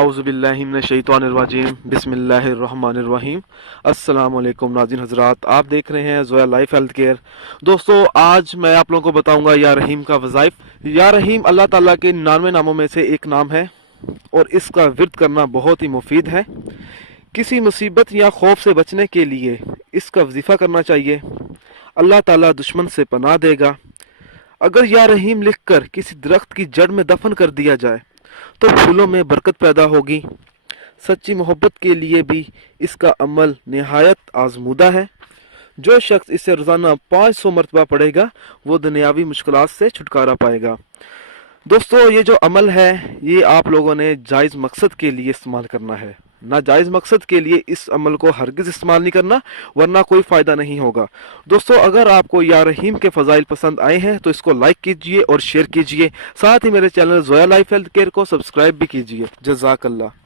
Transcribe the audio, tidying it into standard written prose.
اعوذ باللہ من الشیطان الرجیم بسم اللہ الرحمن الرحیم۔ السلام علیکم ناظرین حضرات، آپ دیکھ رہے ہیں زویا لائف ہیلتھ کیئر۔ دوستو، آج میں آپ لوگوں کو بتاؤں گا یا رحیم کا وظائف۔ یا رحیم اللہ تعالیٰ کے 99 ناموں میں سے ایک نام ہے اور اس کا ورد کرنا بہت ہی مفید ہے۔ کسی مصیبت یا خوف سے بچنے کے لیے اس کا وظیفہ کرنا چاہیے۔ اللہ تعالیٰ دشمن سے پناہ دے گا۔ اگر یا رحیم لکھ کر کسی درخت کی جڑ میں دفن کر دیا جائے تو پھولوں میں برکت پیدا ہوگی۔ سچی محبت کے لیے بھی اس کا عمل نہایت آزمودہ ہے۔ جو شخص اسے روزانہ 500 مرتبہ پڑھے گا وہ دنیاوی مشکلات سے چھٹکارا پائے گا۔ دوستو، یہ جو عمل ہے یہ آپ لوگوں نے جائز مقصد کے لیے استعمال کرنا ہے، ناجائز مقصد کے لیے اس عمل کو ہرگز استعمال نہیں کرنا، ورنہ کوئی فائدہ نہیں ہوگا۔ دوستو، اگر آپ کو یا رحیم کے فضائل پسند آئے ہیں تو اس کو لائک کیجئے اور شیئر کیجئے، ساتھ ہی میرے channel Zoya life health care کو سبسکرائب بھی کیجئے۔ جزاک اللہ۔